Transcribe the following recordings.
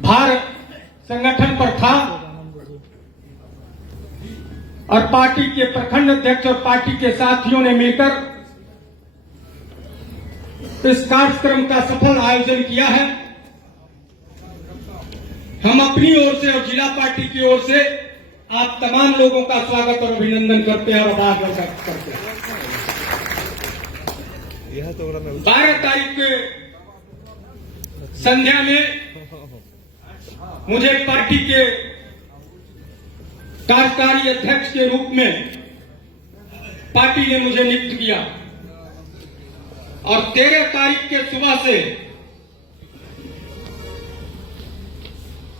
भार संगठन पर था और पार्टी के प्रखंड अध्यक्ष और पार्टी के साथियों ने मिलकर इस कार्यक्रम का सफल आयोजन किया है। हम अपनी ओर से और जिला पार्टी की ओर से आप तमाम लोगों का स्वागत और अभिनंदन करते हैं और आभार व्यक्त करते हैं। 12 तारीख के संध्या में मुझे पार्टी के कार्यकारी अध्यक्ष के रूप में पार्टी ने मुझे नियुक्त किया और 13 तारीख के सुबह से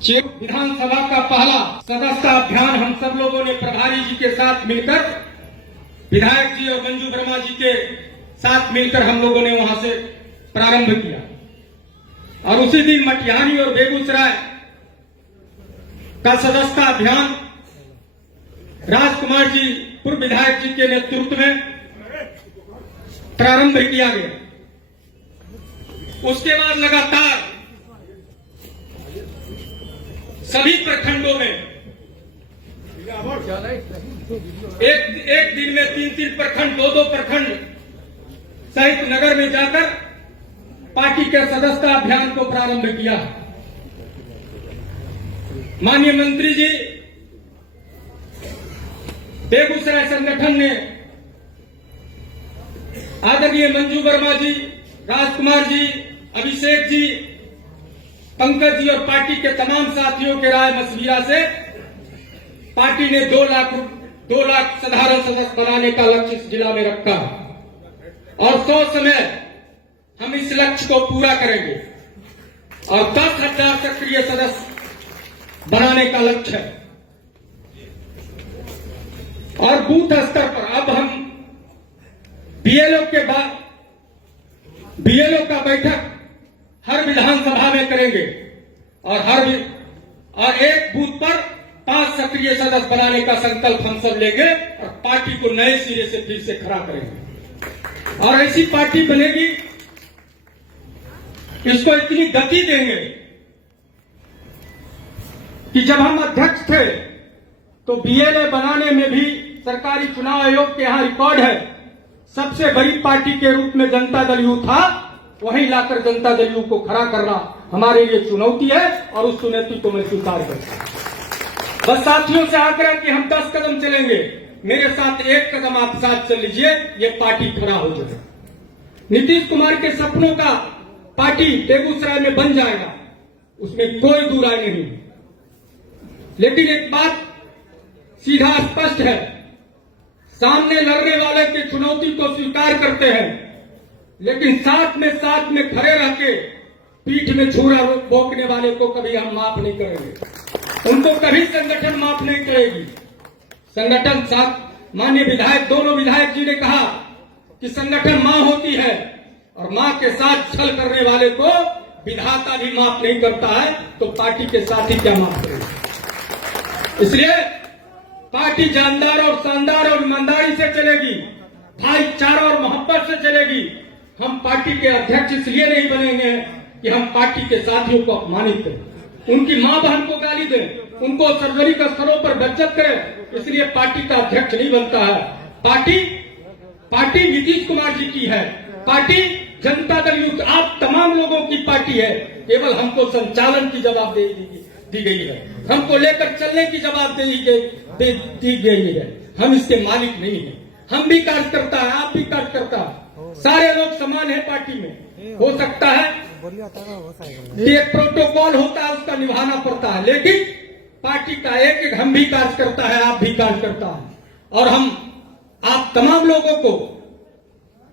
विधानसभा का पहला सदस्यता अभियान हम सब लोगों ने प्रभारी जी के साथ मिलकर, विधायक जी और मंजू वर्मा जी के साथ मिलकर हम लोगों ने वहां से प्रारंभ किया और उसी दिन मटिहानी और बेगूसराय का सदस्यता अभियान राजकुमार जी पूर्व विधायक जी के नेतृत्व में प्रारंभ किया गया। उसके बाद लगातार सभी प्रखंडों में एक दिन में 3-3 प्रखंड 2-2 प्रखंड सहित नगर में जाकर पार्टी के सदस्यता अभियान को प्रारंभ किया। माननीय मंत्री जी बेगूसराय संगठन ने आदरणीय मंजू वर्मा जी, राजकुमार जी, अभिषेक जी, पंकज जी और पार्टी के तमाम साथियों के राय मशविरा से पार्टी ने 2 लाख साधारण सदस्य बनाने का लक्ष्य इस जिला में रखा और 100 समय हम इस लक्ष्य को पूरा करेंगे और 10,000 सक्रिय सदस्य बनाने का लक्ष्य है। और बूथ स्तर पर अब हम बीएलओ के बाद बीएलओ का बैठक हर विधानसभा में करेंगे और एक बूथ पर 5 सक्रिय सदस्य बनाने का संकल्प हम सब लेंगे और पार्टी को नए सिरे से फिर से खड़ा करेंगे और ऐसी पार्टी बनेगी, इसको इतनी गति देंगे कि जब हम अध्यक्ष थे तो बीएलए बनाने में भी सरकारी चुनाव आयोग के यहां रिकॉर्ड है, सबसे बड़ी पार्टी के रूप में जनता दल यू था, वहीं लाकर जनता दल यू को खड़ा करना हमारे लिए चुनौती है और उस चुनौती को मैं स्वीकार करता हूं। बस साथियों से आग्रह कि हम 10 कदम चलेंगे, मेरे साथ 1 कदम आप साथ चल लीजिए, ये पार्टी खड़ा हो जाए। नीतीश कुमार के सपनों का पार्टी बेगूसराय में बन जाएगा, उसमें कोई दुराई नहीं। लेकिन एक बात सीधा स्पष्ट है, सामने लड़ने वाले की चुनौती को स्वीकार करते हैं, लेकिन साथ में खड़े रह के पीठ में छुरा भोंकने वाले को कभी हम माफ नहीं करेंगे, उनको कभी संगठन माफ नहीं करेगी। संगठन साथ माननीय विधायक, दोनों विधायक जी ने कहा कि संगठन मां होती है और मां के साथ छल करने वाले को विधाता भी माफ नहीं करता है, तो पार्टी के साथ ही क्या माफ करेगी। इसलिए पार्टी जानदार और शानदार और ईमानदारी से चलेगी, भाईचारा और मोहब्बत से चलेगी। हम पार्टी के अध्यक्ष इसलिए नहीं बनेंगे कि हम पार्टी के साथियों को अपमानित करें, उनकी मां बहन को गाली दें, उनको सार्वजनिक स्तरों पर बेइज्जत करें, इसलिए पार्टी का अध्यक्ष नहीं बनता है। पार्टी नीतीश कुमार जी की है, पार्टी जनता दल यूथ आप तमाम लोगों की पार्टी है, केवल हमको संचालन की जवाबदेही दी गई है, हमको लेकर चलने की जवाबदेही दी गई है, हम इसके मालिक नहीं है। हम भी कार्यकर्ता है, आप भी कार्यकर्ता है, सारे लोग समान है पार्टी में। हो सकता है एक प्रोटोकॉल होता है, उसका निभाना पड़ता है, लेकिन पार्टी का एक हम भी कार्यकर्ता है, आप भी कार्यकर्ता है और हम आप तमाम लोगों को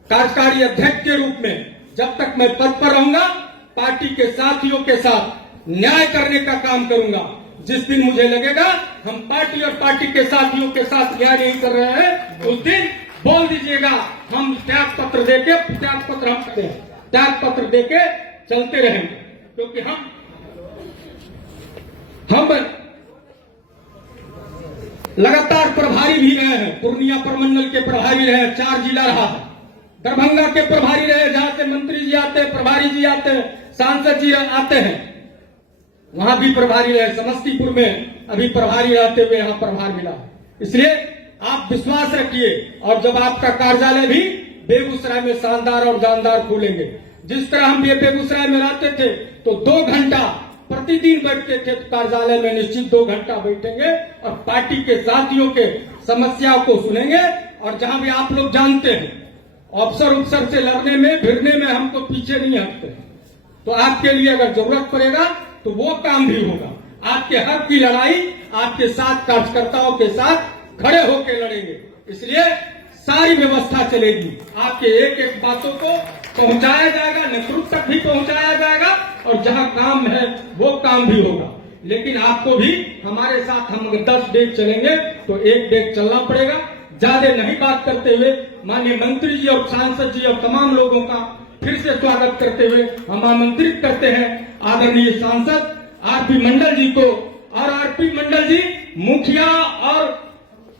कार्यकारी अध्यक्ष के रूप में जब तक मैं पद पर रहूंगा पार्टी के साथियों के साथ न्याय करने का काम करूंगा। जिस दिन मुझे लगेगा हम पार्टी और पार्टी के साथियों के साथ न्याय नहीं कर रहे हैं, उस दिन बोल दीजिएगा, हम त्याग पत्र देके त्याग पत्र देके चलते रहेंगे, क्योंकि हम लगातार प्रभारी भी रहे हैं, पूर्णिया प्रमंडल के प्रभारी रहे, 4 जिला रहा है, दरभंगा के प्रभारी रहे, जहां से मंत्री जी आते हैं, प्रभारी जी आते हैं, सांसद जी आते हैं। वहां भी प्रभारी रहे, समस्तीपुर में अभी प्रभारी रहते हुए यहाँ प्रभार मिला। इसलिए आप विश्वास रखिए, और जब आपका कार्यालय भी बेगूसराय में शानदार और जानदार खोलेंगे। जिस तरह हम ये बेगूसराय में रहते थे तो 2 घंटा प्रतिदिन बैठते थे, तो कार्यालय में निश्चित 2 घंटा बैठेंगे और पार्टी के साथियों के समस्याओं को सुनेंगे। और जहां भी आप लोग जानते हैं अफसर से लड़ने में भिड़ने में हमको पीछे नहीं हटते, तो आपके लिए अगर जरूरत पड़ेगा तो वो काम भी होगा। आपके हक की लड़ाई आपके साथ कार्यकर्ताओं के साथ खड़े होकर लड़ेंगे। इसलिए सारी व्यवस्था चलेगी, आपके एक एक बातों को पहुंचाया जाएगा, नेतृत्व तक भी पहुंचाया जाएगा, और जहां काम है वो काम भी होगा। लेकिन आपको भी हमारे साथ, हम अगर 10 डेग चलेंगे तो 1 डेग चलना पड़ेगा। ज्यादा नहीं बात करते हुए माननीय मंत्री जी और सांसद जी और तमाम लोगों का फिर से स्वागत करते हुए हम आमंत्रित करते हैं आदरणीय सांसद आरपी मंडल जी को। और आरपी मंडल जी मुखिया और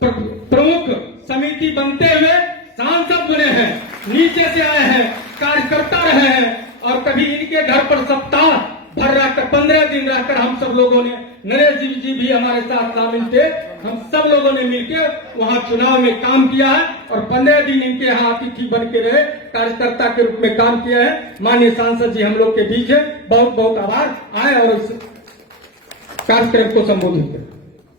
प्रमुख समिति बनते हुए सांसद बने हैं, नीचे से आए हैं, कार्यकर्ता रहे हैं, और कभी इनके घर पर सप्ताह भर रहकर 15 दिन रहकर हम सब लोगों ने, नरेश जी भी हमारे साथ शामिल थे, हम सब लोगों ने मिलकर वहां चुनाव में काम किया है और 15 दिन इनके यहाँ अतिथि बन के रहे, कार्यकर्ता के रूप में काम किया है। माननीय सांसद जी हम लोग के बीच है, बहुत बहुत आभार। आए और इस कार्यक्रम को संबोधित करें।